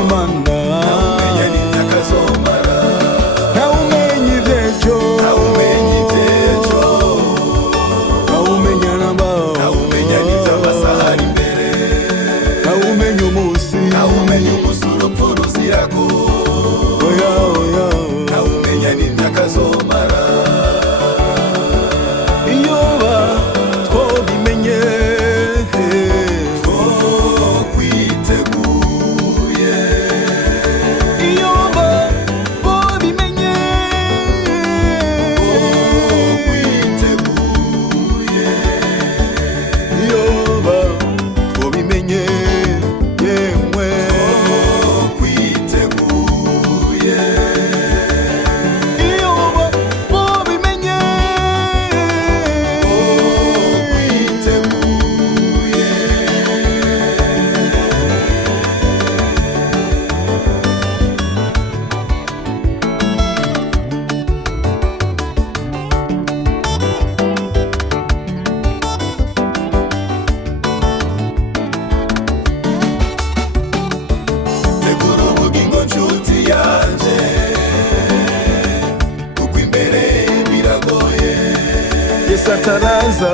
Imana ntawumenya n'imyaka azomara ntawumenya iby'ejo ntawumenya iby'ejo ntawumenya namba ntawumenya n'iby'amasaha ari imbere ntawumenya umunsi ntawumenya umunsi urupfu ruzirago oya oya ntawumenya n'imyaka azomara iyoba twobimenye twiteguye iyoba twobimenye twiteguye iyoba twobimenye yemwe twiteguye iyoba twobimenye twiteguye tegura ubugingo nshuti yanje kuko imbere biragoye Yesu ataraza